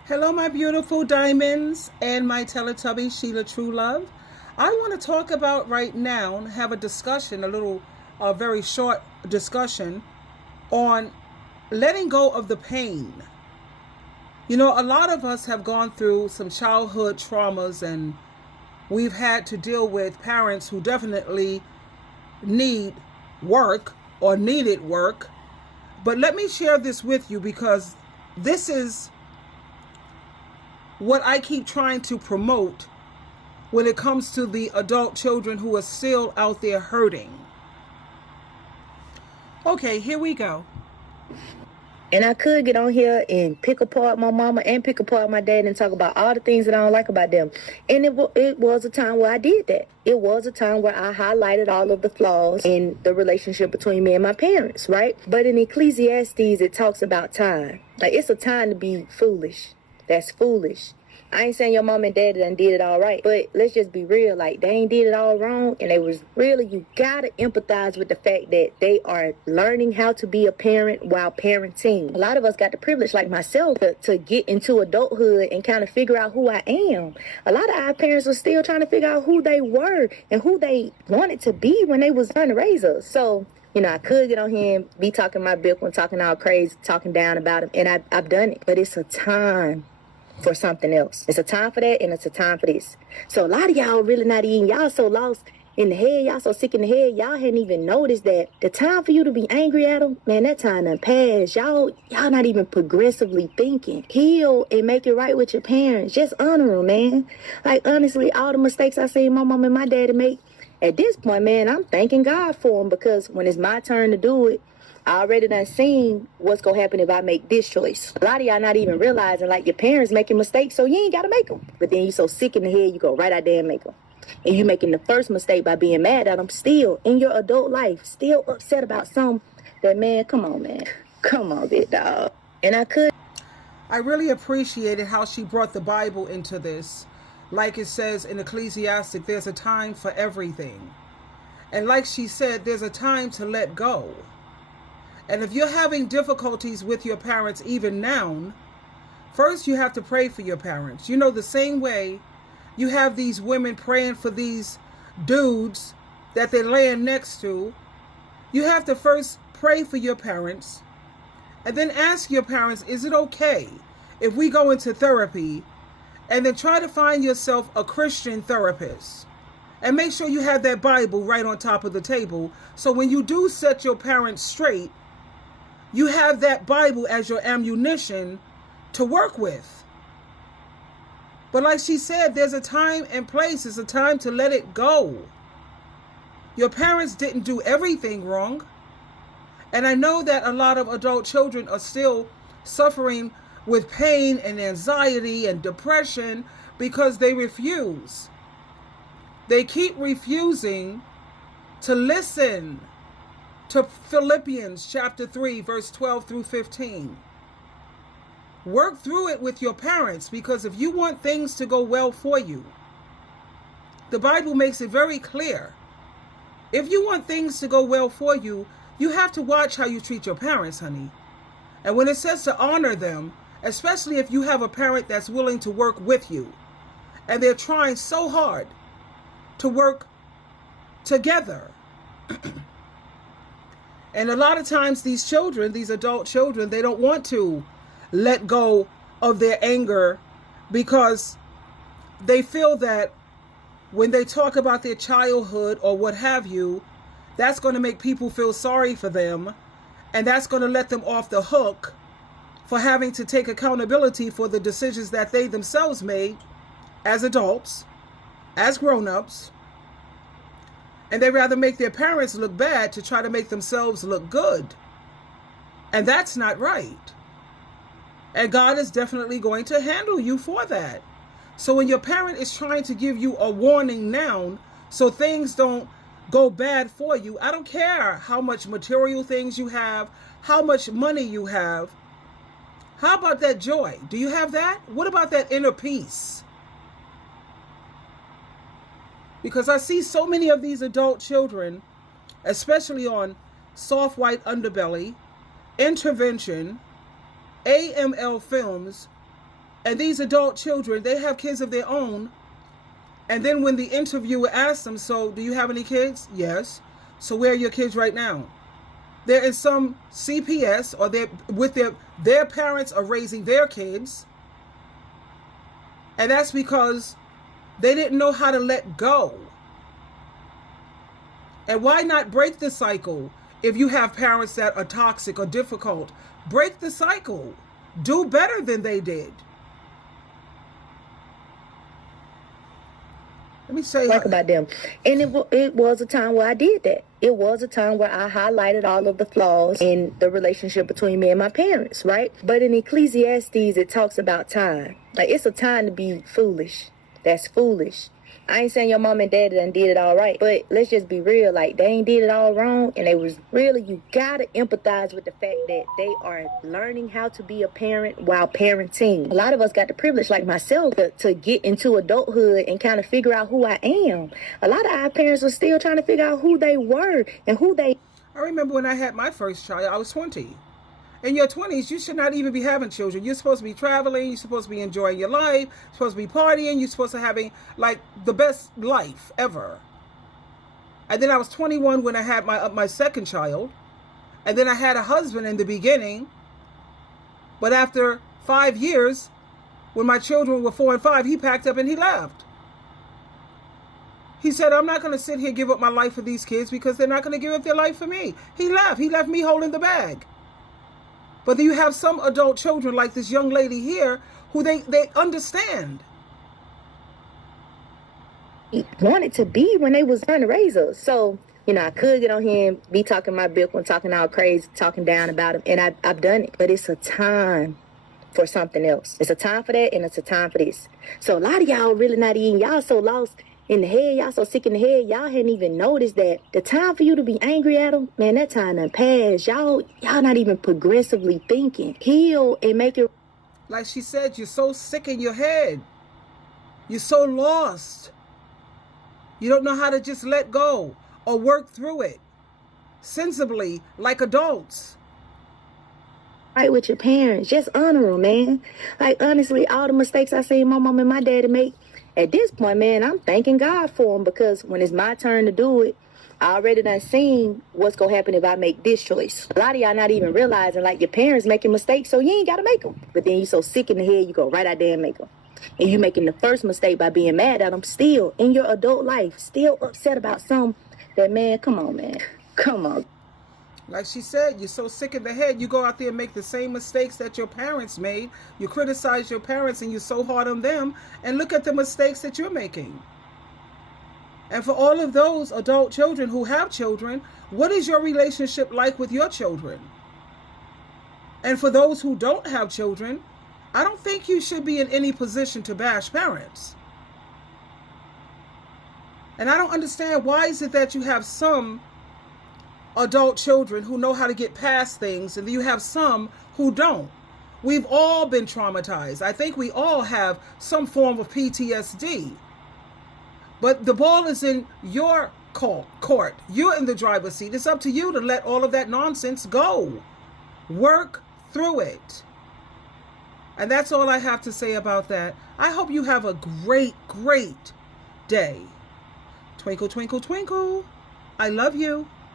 Hello, my beautiful diamonds and my Teletubby, SheilaTruelove. I want to talk about right now, have a discussion, a very short discussion on letting go of the pain. You know, a lot of us have gone through some childhood traumas and we've had to deal with parents who definitely need work or needed work. But let me share this with you because this is what I keep trying to promote when it comes to the adult children who are still out there hurting. Okay, here we go. And I could get on here and pick apart my mama and pick apart my dad and talk about all the things that I don't like about them. And it was a time where I did that. It was a time where I highlighted all of the flaws in the relationship between me and my parents, right? But in Ecclesiastes, it talks about time. Like, it's a time to be foolish. That's foolish. I ain't saying your mom and dad done did it all right, but let's just be real. Like, they ain't did it all wrong, and they was really, you gotta empathize with the fact that they are learning how to be a parent while parenting. A lot of us got the privilege, like myself, to get into adulthood and kind of figure out who I am. A lot of our parents are still trying to figure out who they were and who they wanted to be when they was trying to raise us. So, you know, I could get on here and be talking my bill and talking all crazy, talking down about them, and I've done it. But it's a time for something else. It's a time for that, and it's a time for this. So a lot of y'all really not even, y'all so lost in the head, y'all so sick in the head, y'all hadn't even noticed that the time for you to be angry at them, man, that time done passed. Y'all not even progressively thinking. Heal and make it right with your parents. Just honor them, man. Like, honestly, all the mistakes I seen my mom and my daddy make, at this point, man, I'm thanking God for them, because when it's my turn to do it, I already done seen what's going to happen if I make this choice. A lot of y'all not even realizing, like, your parents making mistakes, so you ain't got to make them. But then you so sick in the head, you go right out there and make them. And you making the first mistake by being mad at them still in your adult life, still upset about something that, man, come on, man. Come on, big dog. And I really appreciated how she brought the Bible into this. Like it says in Ecclesiastes, there's a time for everything. And like she said, there's a time to let go. And if you're having difficulties with your parents even now, first you have to pray for your parents. You know, the same way you have these women praying for these dudes that they're laying next to, you have to first pray for your parents and then ask your parents, is it okay if we go into therapy? And then try to find yourself a Christian therapist. And make sure you have that Bible right on top of the table. So when you do set your parents straight, you have that Bible as your ammunition to work with. But like she said, there's a time and place. It's a time to let it go. Your parents didn't do everything wrong. And I know that a lot of adult children are still suffering with pain and anxiety and depression because they refuse. They keep refusing to listen to Philippians chapter 3, verse 12 through 15. Work through it with your parents, because if you want things to go well for you, the Bible makes it very clear. If you want things to go well for you, you have to watch how you treat your parents, honey. And when it says to honor them, especially if you have a parent that's willing to work with you, and they're trying so hard to work together. And a lot of times these children, these adult children, they don't want to let go of their anger because they feel that when they talk about their childhood or what have you, that's going to make people feel sorry for them, and that's going to let them off the hook for having to take accountability for the decisions that they themselves made as adults, as grown-ups. And they rather make their parents look bad to try to make themselves look good. And that's not right. And God is definitely going to handle you for that. So when your parent is trying to give you a warning now so things don't go bad for you, I don't care how much material things you have, how much money you have. How about that joy? Do you have that? What about that inner peace? Because I see so many of these adult children, especially on soft white underbelly, intervention, AML films, And these adult children, they have kids of their own. And then when the interviewer asks them, so do you have any kids? Yes. So where are your kids right now? They're in some CPS, or they're with their parents are raising their kids. And that's because they didn't know how to let go. And why not break the cycle? If you have parents that are toxic or difficult, break the cycle. Do better than they did. Let me say Talk about them. And it was a time where I did that. It was a time where I highlighted all of the flaws in the relationship between me and my parents, right? But in Ecclesiastes, it talks about time. Like, it's a time to be foolish. That's foolish. I ain't saying your mom and dad done did it all right, but let's just be real. Like, they ain't did it all wrong, and they was really, you gotta empathize with the fact that they are learning how to be a parent while parenting. A lot of us got the privilege, like myself, to get into adulthood and kind of figure out who I am. A lot of our parents were still trying to figure out who they were and who they... I remember when I had my first child, I was 20. In your 20s, you should not even be having children. You're supposed to be traveling. You're supposed to be enjoying your life. You're supposed to be partying. You're supposed to having, like, the best life ever. And then I was 21 when I had my second child. And then I had a husband in the beginning. But after 5 years, when my children were 4 and 5, he packed up and he left. He said, I'm not going to sit here and give up my life for these kids because they're not going to give up their life for me. He left. He left me holding the bag. But then you have some adult children like this young lady here who they understand. Wanted to be when they was trying to raise us. So, you know, I could get on here and be talking my bill and talking all crazy, talking down about him. And I've done it. But it's a time for something else. It's a time for that and it's a time for this. So a lot of y'all really not even, y'all so lost in the head, y'all so sick in the head, y'all hadn't even noticed that the time for you to be angry at them, man, that time done passed. Y'all not even progressively thinking. Heal and make it. Like she said, you're so sick in your head. You're so lost. You don't know how to just let go or work through it sensibly like adults. Right with your parents. Just honor them, man. Like, honestly, all the mistakes I seen my mom and my daddy make, at this point, man, I'm thanking God for them, because when it's my turn to do it, I already done seen what's going to happen if I make this choice. A lot of y'all not even realizing, like, your parents making mistakes, so you ain't got to make them. But then you so sick in the head, you go right out there and make them. And you making the first mistake by being mad at them still in your adult life, still upset about something that, man, come on, man. Come on. Like she said, you're so sick in the head, you go out there and make the same mistakes that your parents made. You criticize your parents and you're so hard on them. And look at the mistakes that you're making. And for all of those adult children who have children, what is your relationship like with your children? And for those who don't have children, I don't think you should be in any position to bash parents. And I don't understand, why is it that you have some adult children who know how to get past things and you have some who don't? We've all been traumatized. I think we all have some form of PTSD. But the ball is in your court. You're in the driver's seat. It's up to you to let all of that nonsense go. Work through it. And that's all I have to say about that. I hope you have a great, great day. Twinkle, twinkle, twinkle. I love you.